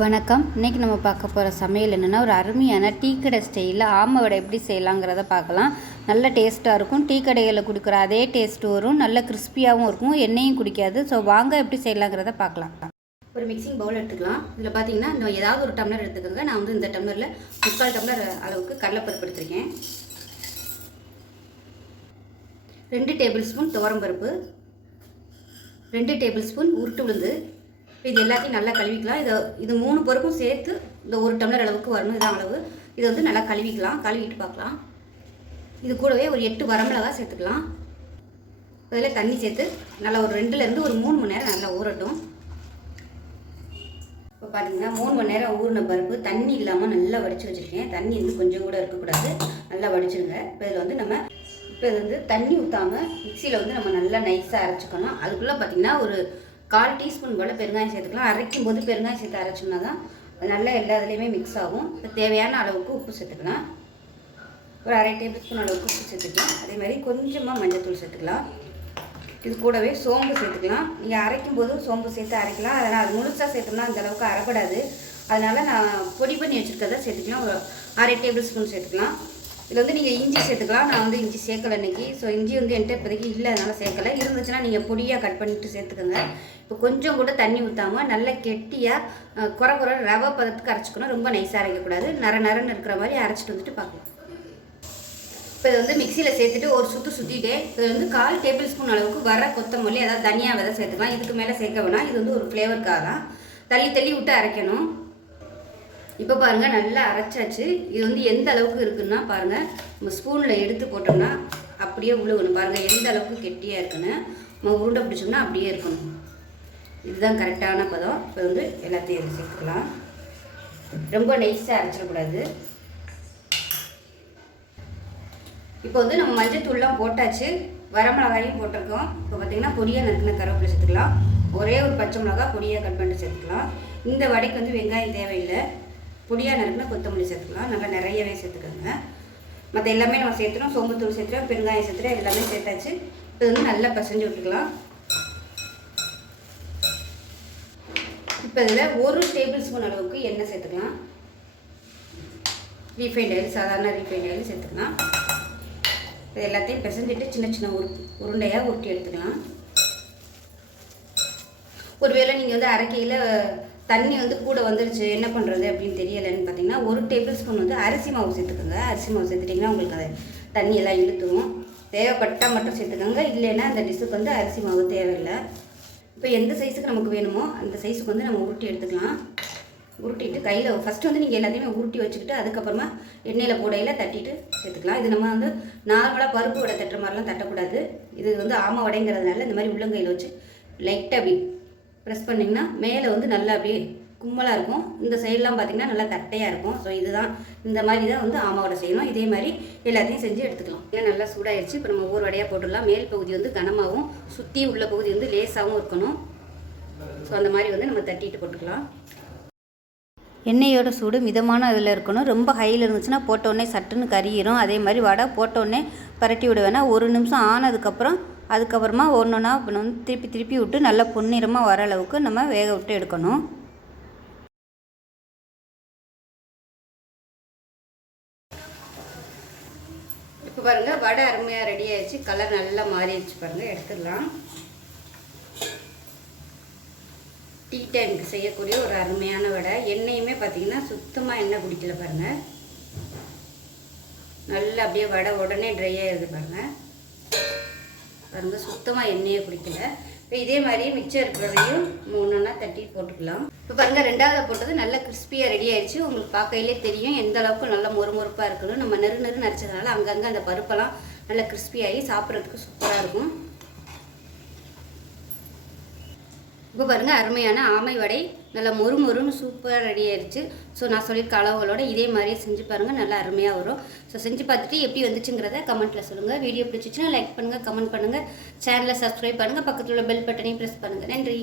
வணக்கம். இன்றைக்கி நம்ம பார்க்க போகிற சமையல் என்னென்னா, ஒரு அருமையான டீ கடை ஸ்டைலில் ஆமை வடை எப்படி செய்யலாங்கிறத பார்க்கலாம். நல்ல டேஸ்ட்டாக இருக்கும். டீ கடைகளில் கொடுக்குற அதே டேஸ்ட் வரும். நல்ல கிறிஸ்பியாகவும் இருக்கும். எண்ணெயும் குடிக்காது. ஸோ வாங்க எப்படி செய்யலாங்கிறத பார்க்கலாம். ஒரு மிக்சிங் பவுல் எடுத்துக்கலாம். இதில் பார்த்தீங்கன்னா இந்த ஏதாவது ஒரு டம்ளர் எடுத்துக்கோங்க. நான் வந்து இந்த டம்ளரில் 3/4 டம்ளர் அளவுக்கு கடலைப்பருப்பு எடுத்துருக்கேன். 2 டேபிள் ஸ்பூன் துவரம்பருப்பு, 2 டேபிள் ஸ்பூன் உருட்டு உளுந்து. இது எல்லாத்தையும் நல்லா கழுவிக்கலாம். இது 3 பருப்பும் சேர்த்து இந்த 1 டம்ளர் அளவுக்கு வரணும். இதான் அளவு. இதை வந்து நல்லா கழுவிக்கலாம். கழுவிட்டு பார்க்கலாம். இது கூடவே ஒரு 8 வரமிளகாய் சேர்த்துக்கலாம். அதில் தண்ணி சேர்த்து நல்லா ஒரு 2லேருந்து ஒரு 3 மணி நேரம் நல்லா ஊறட்டும். இப்போ பார்த்தீங்கன்னா 3 மணி நேரம் ஊறின பருப்பு தண்ணி இல்லாமல் நல்லா வடித்து வச்சுருக்கேன். தண்ணி வந்து கொஞ்சம் கூட இருக்கக்கூடாது. நல்லா வடிச்சிருங்க. இப்போ இதில் வந்து இது வந்து தண்ணி ஊற்றாமல் மிக்சியில் வந்து நம்ம நல்லா நைஸாக அரைச்சிக்கணும். அதுக்குள்ளே பார்த்தீங்கன்னா ஒரு 1/4 டீஸ்பூன் போல் பெருங்காயம் சேர்த்துக்கலாம். அரைக்கும் போது பெருங்காயம் சேர்த்து அரைச்சோம்னா தான் நல்லா எல்லா இதுலேயுமே மிக்ஸ் ஆகும். இப்போ தேவையான அளவுக்கு உப்பு சேர்த்துக்கலாம். ஒரு 1/2 டேபிள் ஸ்பூன் அளவுக்கு உப்பு சேர்த்துக்கலாம். அதே மாதிரி கொஞ்சமாக மஞ்சள்தூள் சேர்த்துக்கலாம். இது கூடவே சோம்பு சேர்த்துக்கலாம். நீங்கள் அரைக்கும் போது சோம்பு சேர்த்து அரைக்கலாம். அதனால் அது முழுசாக சேர்த்தோம்னா அந்த அளவுக்கு அரைப்படாது. அதனால் நான் பொடி பண்ணி வச்சுருக்கதை சேர்த்துக்கலாம். ஒரு 1/2 டேபிள் ஸ்பூன் சேர்த்துக்கலாம். இதில் வந்து நீங்கள் இஞ்சி சேர்த்துக்கலாம். நான் வந்து இஞ்சி சேர்க்கலை இன்றைக்கி. ஸோ இஞ்சி வந்து என்கிட்ட இப்போதைக்கு இல்லை, அதனால் சேர்க்கலை. இருந்துச்சுன்னா நீங்கள் பொடியாக கட் பண்ணிவிட்டு சேர்த்துக்கோங்க. இப்போ கொஞ்சம் கூட தண்ணி ஊற்றாமல் நல்லா கெட்டியாக குறை ரவை பதத்துக்கு அரைச்சிக்கணும். ரொம்ப நைஸாக அரைக்கக்கூடாது. நரன்னு இருக்கிற மாதிரி அரைச்சிட்டு வந்துட்டு பார்க்கலாம். இப்போ இதை வந்து மிக்சியில் சேர்த்துட்டு ஒரு சுற்றிட்டு இதில் வந்து 1/4 டேபிள் ஸ்பூன் அளவுக்கு வர கொத்தமல்லி, அதாவது தனியாக விதை சேர்த்துக்கலாம். இதுக்கு மேலே சேர்க்க வேணாம். இது வந்து ஒரு ஃப்ளேவருக்காக தான். தள்ளி விட்டு அரைக்கணும். இப்போ பாருங்கள் நல்லா அரைச்சாச்சு. இது வந்து எந்த அளவுக்கு இருக்குன்னா பாருங்கள், நம்ம ஸ்பூனில் எடுத்து போட்டோம்னா அப்படியே உழுகணும். பாருங்கள் எந்த அளவுக்கு கெட்டியாக இருக்குன்னு. நம்ம உருண்டை பிடிச்சோம்னா அப்படியே இருக்கணும். இதுதான் கரெக்டான பதம். இப்போ வந்து எல்லாத்தையும் சேர்த்துக்கலாம். ரொம்ப நைஸாக அரைச்சிடக்கூடாது. இப்போ வந்து நம்ம மஞ்சள்தூள்லாம் போட்டாச்சு, வரமிளகாயும் போட்டிருக்கோம். இப்போ பார்த்திங்கன்னா பொடியாக நறுக்கின கருவேப்பிலை சேர்த்துக்கலாம். ஒரே ஒரு பச்சை மிளகா பொடியாக கட் பண்ணிட்டு சேர்த்துக்கலாம். இந்த வடைக்கு வந்து வெங்காயம் தேவையில்லை. பொடியாக நறுக்கின கொத்தமல்லி சேர்த்துக்கலாம். நல்லா நிறையவே சேர்த்துக்கோங்க. மற்ற எல்லாமே நம்ம சேர்த்துறோம். சோம்புத்தூள் சேர்த்துறோம், பெருங்காயம் சேர்த்துறோம், எல்லாமே சேர்த்தாச்சு. இப்போ வந்து நல்லா பசஞ்சு விட்டுக்கலாம். இப்போ இதில் 1 டேபிள் ஸ்பூன் அளவுக்கு எண்ணெய் சேர்த்துக்கலாம். ரீஃபைண்ட் ஆயில், சாதாரண ரீஃபைண்ட் ஆயில் சேர்த்துக்கலாம். இது எல்லாத்தையும் பிசைஞ்சிட்டு சின்ன உருண்டையாக உருட்டி எடுத்துக்கலாம். ஒருவேளை நீங்கள் வந்து அரைக்கையில் தண்ணி வந்து கூட வந்துடுச்சு, என்ன பண்ணுறது அப்படின்னு தெரியலைன்னு பார்த்தீங்கன்னா 1 டேபிள் ஸ்பூன் வந்து அரிசி மாவு சேர்த்துக்கோங்க. அரிசி மாவு சேர்த்துட்டிங்கன்னா உங்களுக்கு அது தண்ணியெல்லாம் இழுத்துரும். தேவைப்பட்டால் மட்டும் சேர்த்துக்கோங்க. இல்லைன்னா அந்த டிஷ்ஷுக்கு வந்து அரிசி மாவு தேவையில்லை. இப்போ எந்த சைஸுக்கு நமக்கு வேணுமோ அந்த சைஸுக்கு வந்து நம்ம உருட்டி எடுத்துக்கலாம். உருட்டிட்டு கையில் ஃபஸ்ட்டு வந்து நீங்கள் எல்லாத்தையுமே உருட்டி வச்சுக்கிட்டு அதுக்கப்புறமா எண்ணெயில் போடையில் தட்டிட்டு சேர்த்துக்கலாம். இது நம்ம வந்து நார்மலாக பருப்பு வடை தட்டுற மாதிரிலாம் தட்டக்கூடாது. இது வந்து ஆமை வடைங்கிறதுனால இந்த மாதிரி உள்ளங்கையில் வச்சு லைட்டாக அப்படி ப்ரெஸ் பண்ணிங்கன்னா மேலே வந்து நல்லா அப்படியே கும்மலாக இருக்கும். இந்த சைடெலாம் பார்த்திங்கன்னா நல்லா தட்டையாக இருக்கும். ஸோ இதுதான் இந்த மாதிரி தான் வந்து ஆமை வடை செய்யணும். இதே மாதிரி எல்லாத்தையும் செஞ்சு எடுத்துக்கலாம். ஏன்னா நல்லா சூடாகிடுச்சு. இப்போ நம்ம ஒவ்வொரு வடையாக போட்டுடலாம். மேல் பகுதி வந்து கனமாகவும் சுற்றி உள்ள பகுதி வந்து லேசாகவும் இருக்கணும். ஸோ அந்த மாதிரி வந்து நம்ம தட்டிட்டு போட்டுக்கலாம். எண்ணெயோட சூடு மிதமான இதில் இருக்கணும். ரொம்ப ஹையில் இருந்துச்சுன்னா போட்டோடனே சட்டுன்னு கறியிரும். அதே மாதிரி வடை போட்டோடனே பரட்டி விட வேணாம். 1 நிமிஷம் அதுக்கப்புறமா ஒன்றுனா வந்து திருப்பி விட்டு நல்லா பொன்னிறமாக வர அளவுக்கு நம்ம வேக விட்டு எடுக்கணும். இப்போ பாருங்கள் வடை அருமையாக ரெடி ஆயிடுச்சு. கலர் நல்லா மாறிடுச்சு பாருங்கள். எடுத்துடலாம். டீ டைமுக்கு செய்யக்கூடிய ஒரு அருமையான வடை. எண்ணெயுமே பார்த்திங்கன்னா சுத்தமாக எண்ணெய் குடிக்கல பாருங்கள். நல்லா அப்படியே வடை உடனே ட்ரை ஆகிடுது பாருங்கள். சுத்தமாக எண்ணெயை குடிக்கல. இப்போ இதே மாதிரி மிச்சம் இருக்கிறதையும் 3 தட்டி போட்டுக்கலாம். இப்போ பாருங்கள் 2வது போட்டது நல்லா கிறிஸ்பியாக ரெடி ஆயிடுச்சு. உங்களுக்கு பார்க்கையிலே தெரியும் எந்த அளவுக்கு நல்லா மொறுமொறுப்பாக இருக்கணும். நம்ம நெரு நரைச்சதுனால அங்கங்கே அந்த பருப்பெல்லாம் நல்லா கிறிஸ்பியாகி சாப்பிட்றதுக்கு சூப்பராக இருக்கும். இப்போ பாருங்கள் அருமையான ஆமை வடை நல்லா மொறுன்னு சூப்பராக ரெடி ஆயிடுச்சு. ஸோ நான் சொல்லியிருக்க அளவுகளோட இதே மாதிரியே செஞ்சு பாருங்கள். நல்லா அருமையாக வரும். ஸோ செஞ்சு பார்த்துட்டு எப்படி வந்துச்சுங்கிறத கமெண்ட்டில் சொல்லுங்கள். வீடியோ பிடிச்சிச்சுன்னா லைக் பண்ணுங்கள், கமெண்ட் பண்ணுங்கள், சேனலை சப்ஸ்கிரைப் பண்ணுங்கள், பக்கத்தில் உள்ள பெல் பட்டனையும் ப்ரெஸ் பண்ணுங்கள். நன்றி.